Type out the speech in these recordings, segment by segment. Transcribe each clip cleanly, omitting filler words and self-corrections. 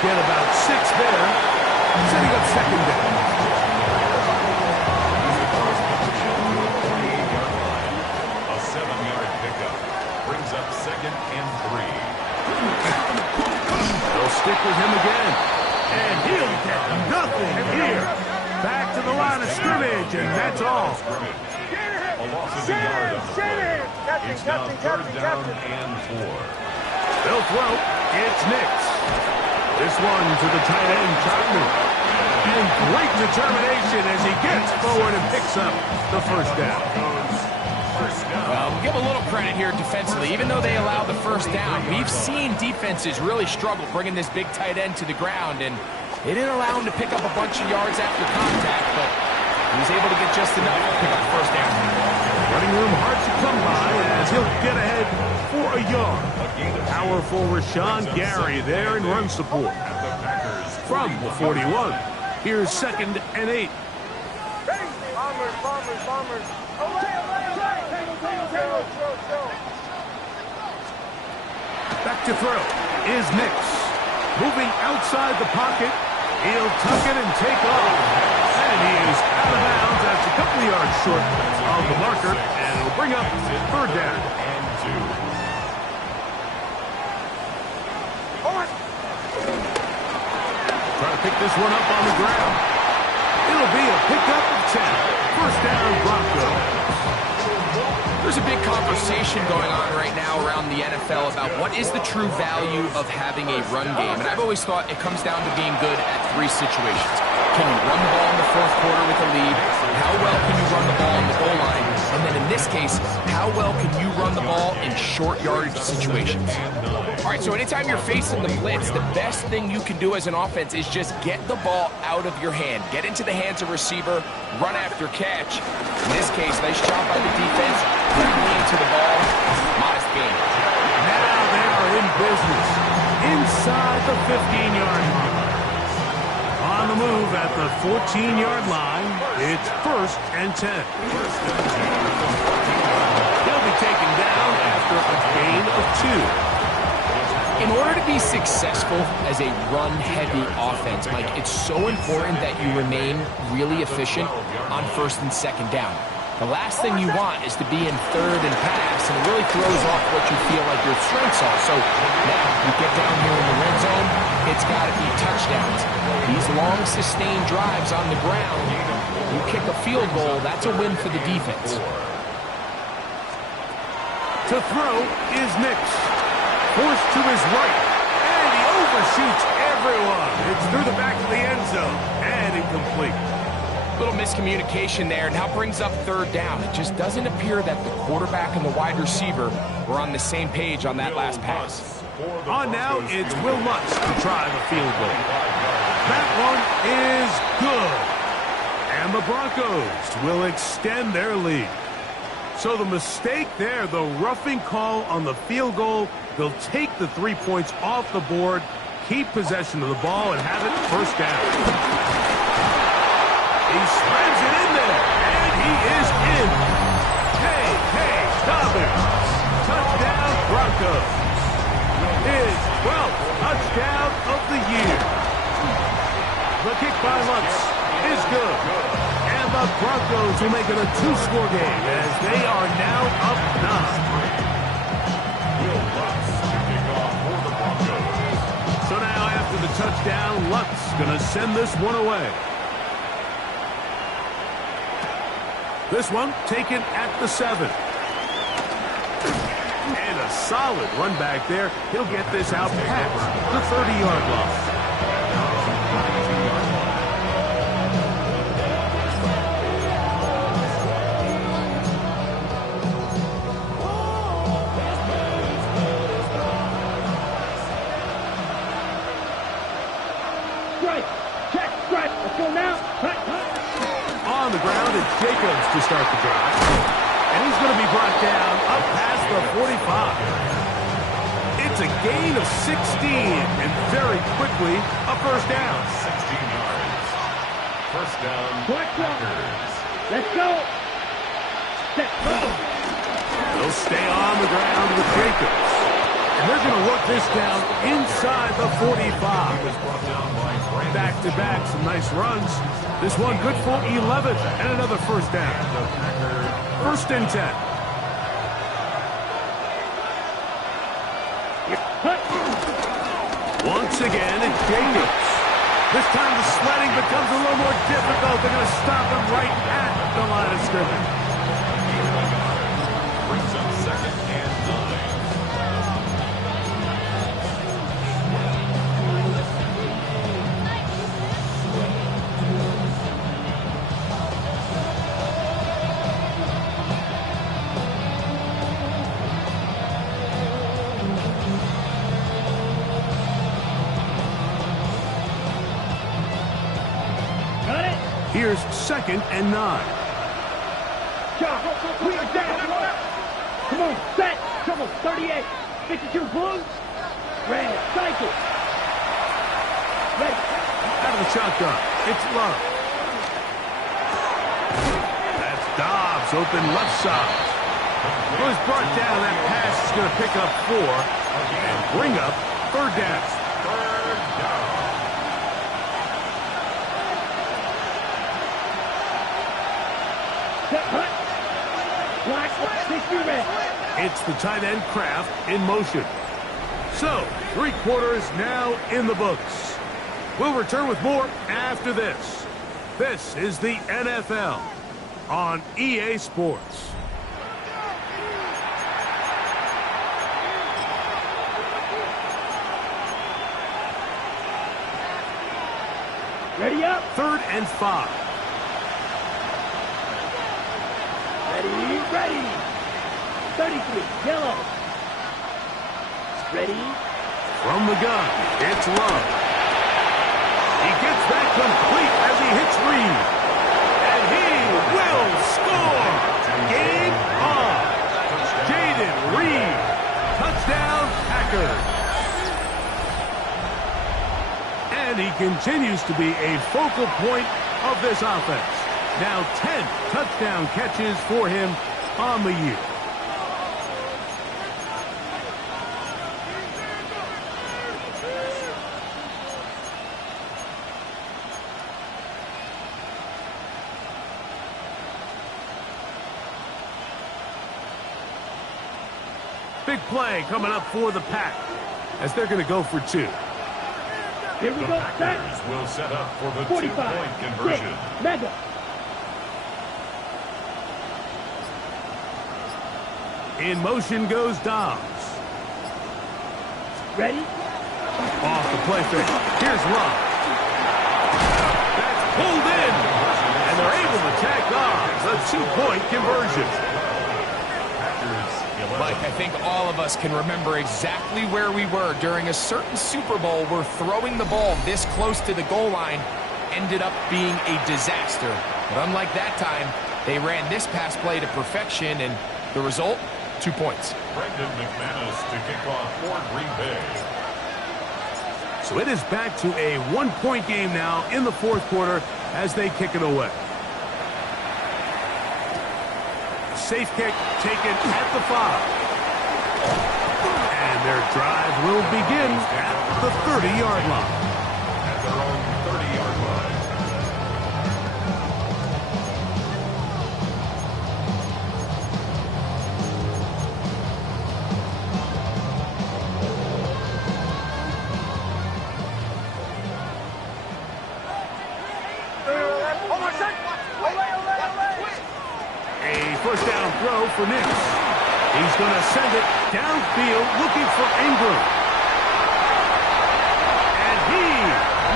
get about 6 there, setting up second down. A 7-yard pickup brings up 2nd and 3. They'll stick with him again. And he'll get nothing here. Back to the line of scrimmage, and that's all. A loss of a yard on the play. It's now 3rd down and 4. They'll throw. It's Nix. This one to the tight end, Cotton. And great determination as he gets forward and picks up the first down. Well, we'll give a little credit here defensively. Even though they allowed the first down, we've seen defenses really struggle bringing this big tight end to the ground, and they didn't allow him to pick up a bunch of yards after contact, but he was able to get just enough to pick up the first down. Running room hard to come by as he'll get ahead for a yard. Powerful Rashawn Gary there in run support. From the 41, here's 2nd and 8. Bombers. Back to throw is Nix. Moving outside the pocket. He'll tuck it and take off. And he is out of bounds. That's a couple of yards short of the marker. And it'll bring up 3rd down. And 2. Trying to pick this one up on the ground. It'll be a pickup of 10. First down, Broncos. There's a big conversation going on right now around the NFL about what is the true value of having a run game. And I've always thought it comes down to being good at 3 situations. Can you run the ball in the 4th quarter with a lead? How well can you run the ball in the goal line? And then in this case, how well can you run the ball in short yardage situations? All right, so anytime you're facing the blitz, the best thing you can do as an offense is just get the ball out of your hand. Get into the hands of receiver, run after catch. In this case, nice job by the defense. Quickly into the ball. Modest gain. Now they are in business. Inside the 15-yard line. On the move at the 14-yard line, it's 1st and 10. He'll be taken down after a gain of 2. In order to be successful as a run-heavy offense, Mike, it's so important that you remain really efficient on 1st and 2nd down. The last thing you want is to be in 3rd and pass, and it really throws off what you feel like your strengths are. So now you get down here in the red zone, it's got to be touchdowns. These long, sustained drives on the ground, you kick a field goal, that's a win for the defense. To throw is Nix. Forced to his right, and he overshoots everyone. It's through the back of the end zone, and incomplete. Little miscommunication there, and now brings up 3rd down. It just doesn't appear that the quarterback and the wide receiver were on the same page on that last pass. On now, it's Will Lutz to try the field goal. That one is good. And the Broncos will extend their lead. So the mistake there, the roughing call on the field goal, they'll take the 3 points off the board, keep possession of the ball, and have it 1st down. He slams it in there, and he is in. Hey, Dobbins. Touchdown, Broncos. His 12th touchdown of the year. The kick by Lutz is good. And the Broncos will make it a 2-score game as they are now up 9. So now after the touchdown, Lutz going to send this one away. This one taken at the 7. And a solid run back there. He'll get this out past the 30-yard line. On the ground, it's Jacobs to start the drive. And he's going to be brought down up past the 45. It's a gain of 16, and very quickly, a 1st down. 16 yards. 1st down, Packers. Let's go. They'll stay on the ground with Jacobs. And they're going to work this down inside the 45. Back-to-back, some nice runs. This one good for 11 and another first down. First and 10. Once again, it's Jacobs. This time the sledding becomes a little more difficult. They're going to stop him right at the line of scrimmage. Brings up second and 9. Here's second and 9. We are down. Come on, set. Come on, 38. 52 blues. Red, cycle. Ready. Out of the shotgun. It's Love. That's Dobbs, open left side. Was brought down. That pass is going to pick up 4 and bring up third down. Set, hut. Black, 60 red. It's the tight end Kraft in motion. So, 3 quarters now in the books. We'll return with more after this. This is the NFL on EA Sports. Ready up. Third and 5. Ready. 33, yellow. Ready. From the gun, it's Love. He gets that complete as he hits Reed. And he will score. Game on. Jaden Reed. Touchdown, Packers. And he continues to be a focal point of this offense. Now 10 touchdown catches for him on the year. Big play coming up for the Pack as they're going to go for 2. Here we The go, set. Packers will set up for the 45, two-point conversion. 6, mega. In motion goes Dobbs. Ready. Off the play fake. Here's Love. That's pulled in. And they're able to tack on the 2-point conversion. Mike, I think all of us can remember exactly where we were during a certain Super Bowl where throwing the ball this close to the goal line ended up being a disaster. But unlike that time, they ran this pass play to perfection, and the result, 2 points. Brendan McManus to kick off for Green Bay. So it is back to a 1-point game now in the 4th quarter as they kick it away. Safe kick taken at the 5. And their drive will begin at the 30-yard line. At their own 30-yard line. A first down throw for Nix. He's going to send it downfield looking for Ingram. And he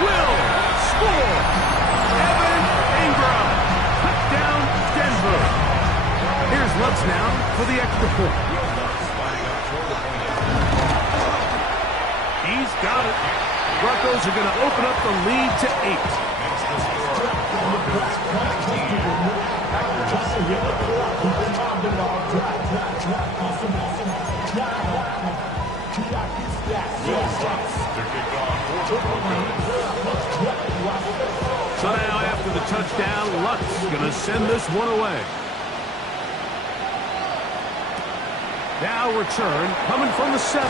will score. Evan Ingram. Touchdown, Denver. Here's Lutz now for the extra point. He's got it. Broncos are going to open up the lead to 8. So now after the touchdown, Lutz is going to send this one away. Now return coming from the 7.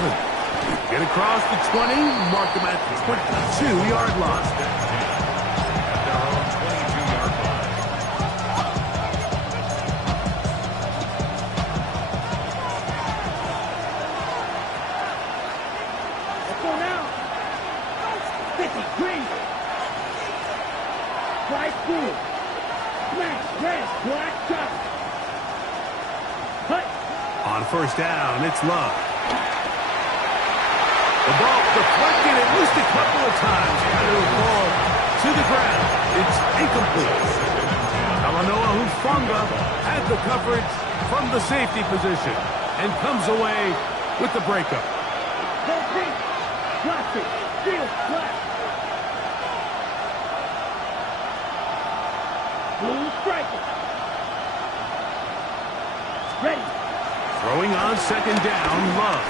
Get across the 20, mark them at the 22-yard line. At their own 22-yard line. Let's go now. 50, green. Right through. Smash, red, black, chop. Cut. On first down, it's Love. The ball deflected at least a couple of times. Got to fall to the ground. It's incomplete. Talanoa Hufanga had the coverage from the safety position and comes away with the breakup. Go deep. Blast it. Field, blast. Blue striker. Ready. Throwing on second down, Love.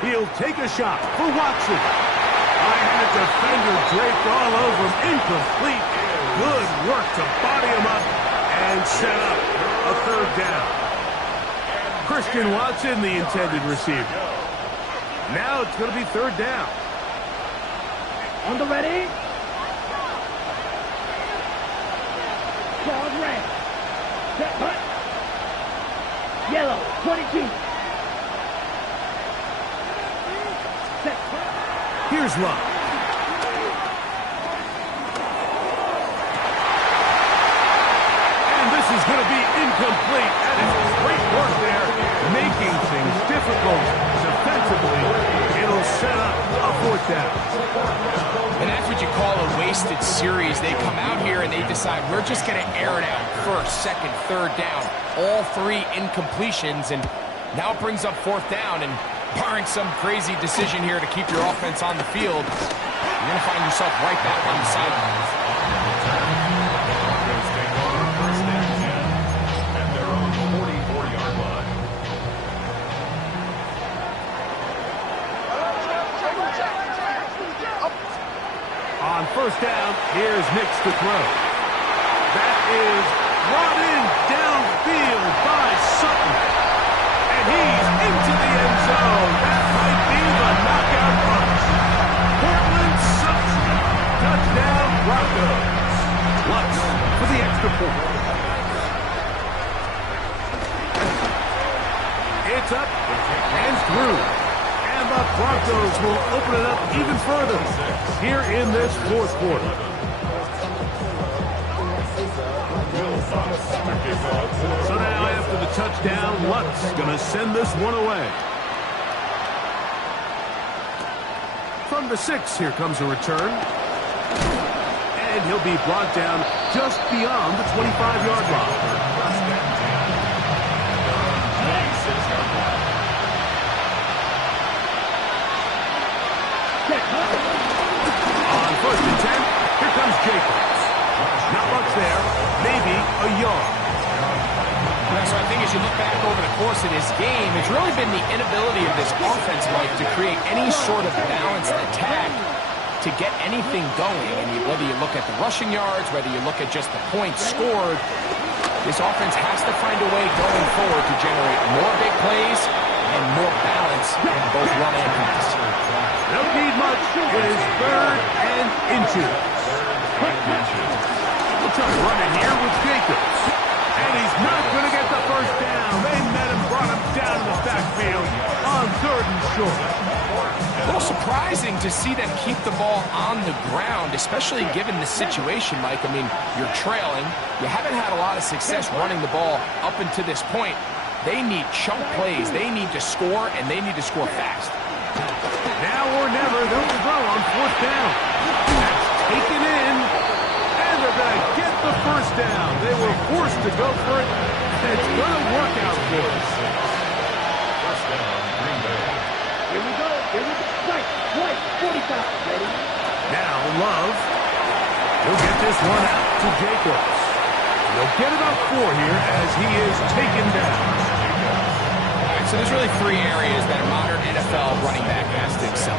He'll take a shot for Watson. I had a defender draped all over him. Incomplete. Good work to body him up and set up a third down. Christian Watson, the intended receiver. Now it's going to be third down. On the ready. Claws red. Set hut. Yellow, 22. Set hut. Here's Love. And this is going to be incomplete. That is great work there, making things difficult defensively. It'll set up a fourth down. And that's what you call a wasted series. They come out here and they decide we're just going to air it out first, second, third down. All three incompletions, and now it brings up fourth down. And barring some crazy decision here to keep your offense on the field, you're going to find yourself right back on the sidelines. Broncos take over first and 10 at their own 44-yard line. On first down, here's Nix to throw. That is brought in downfield by Sutton. And he's into the end zone. That might be the knockout punch. Portland Sutton. Touchdown, Broncos. Lutz for the extra point. It's up and through. And the Broncos will open it up even further here in this fourth quarter. So now after the touchdown, Lutz going to send this one away. From the 6, here comes a return. And he'll be brought down just beyond the 25-yard line. First and 10 at their own 26-yard line. On first and 10, here comes Jacobs. Not much there, maybe a yard. Yeah, so I think as you look back over the course of this game, it's really been the inability of this offense, Mike, to create any sort of balanced attack to get anything going. And whether you look at the rushing yards, whether you look at just the points scored, this offense has to find a way going forward to generate more big plays and more balance in both run and pass. Don't need much. It is third and inches. We'll try to run it here with Jacobs. And he's not going to get the first down. They met him, brought him down in the backfield on third and short. A little surprising to see them keep the ball on the ground, especially given the situation, Mike. I mean, you're trailing. You haven't had a lot of success running the ball up until this point. They need chunk plays. They need to score, and they need to score fast. Now or never, they'll throw on fourth down. That's taken in, and they're going to get the first down. They were forced to go for it, and it's going to work out for us. First down, Green Bay. Here we go. Here we go. Right, 45. Ready? Now Love. He'll get this one out to Jacobs. They'll get about 4 here as he is taken down. All right, so there's really 3 areas that a modern NFL running back has to excel.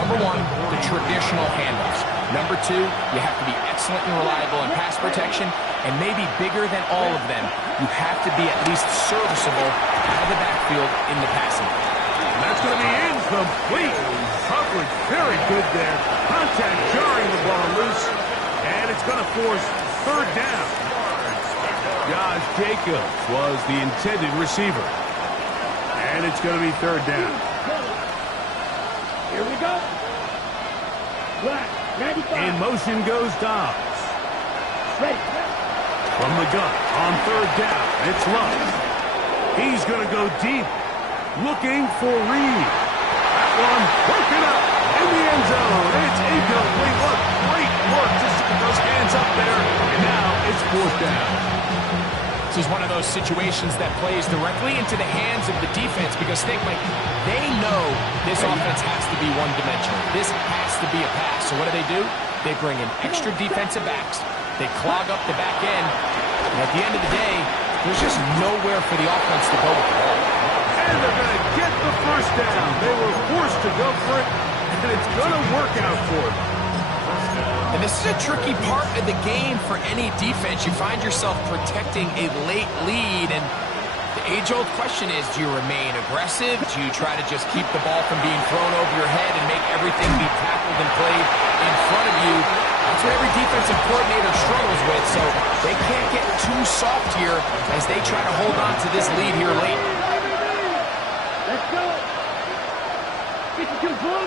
Number 1, the traditional handoffs. Number 2, you have to be excellent and reliable in pass protection, and maybe bigger than all of them, you have to be at least serviceable out of the backfield in the passing game. That's going to be incomplete. Coverage very good there. Contact jarring the ball loose. And it's going to force third down. Josh Jacobs was the intended receiver. And it's going to be third down. Here we go. Black, 95. In motion goes Dobbs. Ready. From the gun on third down. It's Love. He's going to go deep. Looking for Reed. That one broken up in the end zone. It's incomplete. What great work just to get those hands up there. And now it's fourth down. This is one of those situations that plays directly into the hands of the defense because think, Mike, they know this offense has to be one-dimensional. This has to be a pass. So what do? They bring in extra defensive backs. They clog up the back end. And at the end of the day, there's just nowhere for the offense to go with the ball. And they're going to get the first down. They were forced to go for it, and it's going to work out for them. And this is a tricky part of the game for any defense. You find yourself protecting a late lead, and the age-old question is, do you remain aggressive? Do you try to just keep the ball from being thrown over your head and make everything be tackled and played in front of you? That's what every defensive coordinator struggles with, so they can't get too soft here as they try to hold on to this lead here late. Let's go. 52 Blue.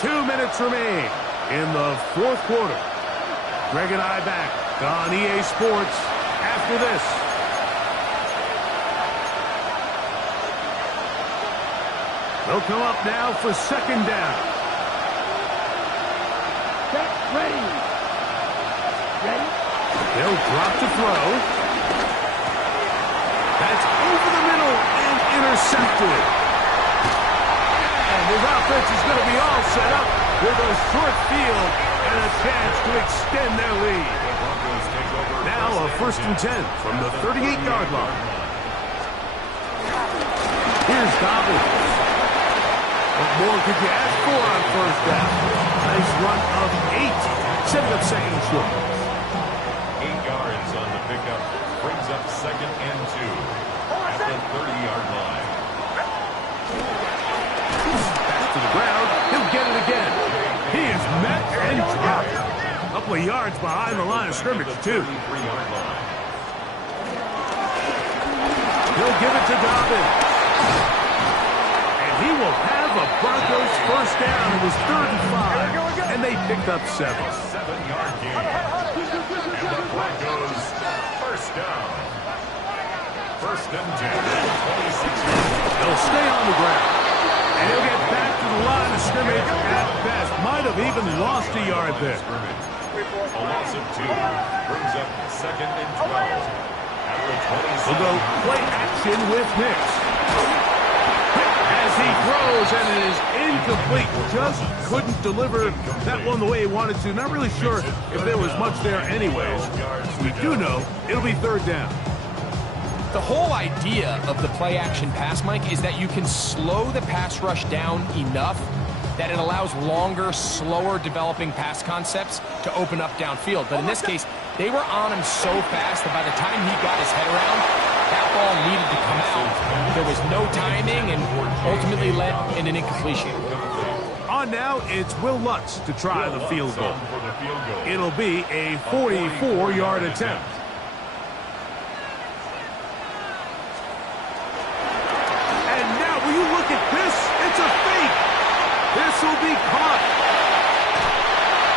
2 minutes remain in the fourth quarter. Greg and I back on EA Sports after this. They'll come up now for second down. Set. Ready. Ready. They'll drop to throw. That's over the middle and intercepted. And his offense is going to be all set up with a short field and a chance to extend their lead. Now a 1st and 10 from the 38-yard line. Here's Dobbins. What more could you ask for on first down? Nice run of 8. Setting up second and short. 8 yards on the pickup. Brings up 2nd and 2 at the 30-yard line. Back to the ground. He'll get it again. He is met and dropped. A couple of yards behind the line of scrimmage, too. 33-yard line. He'll give it to Dobbins. And he will have a Broncos first down. It was 3rd and 5. And they picked up 7. 7-yard gain. And the Broncos first down. 1st and 10. 26-yard. They'll stay on the ground. And he'll get back to the line of scrimmage at best. Might have even lost a yard there. A loss of 2 brings up 2nd and 12 at the 26. We'll go play action with Nix. As he throws, and it is incomplete. Just couldn't deliver that one the way he wanted to. Not really sure if there was much there anyways. We do know it'll be 3rd down. The whole idea of the play-action pass, Mike, is that you can slow the pass rush down enough that it allows longer, slower developing pass concepts to open up downfield. But in this case, they were on him so fast that by the time he got his head around, that ball needed to come out. There was no timing and ultimately led in an incompletion. On now, it's Will Lutz to try the field goal. It'll be a 44-yard attempt. And now, will you look at this? It's a fake. This will be caught.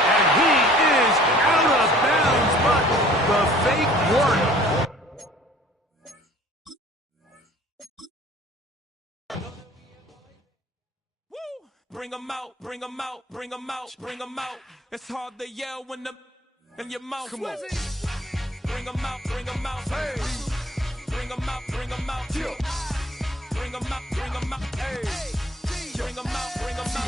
And he is out of bounds, but the fake worked. Bring them out, bring them out, bring them out, bring them out. It's hard to yell when the in your mouth. Come on. Bring them out, bring them out. Hey. Bring them out, bring them out. Bring them out, bring them out. Hey. Bring them out, bring them out.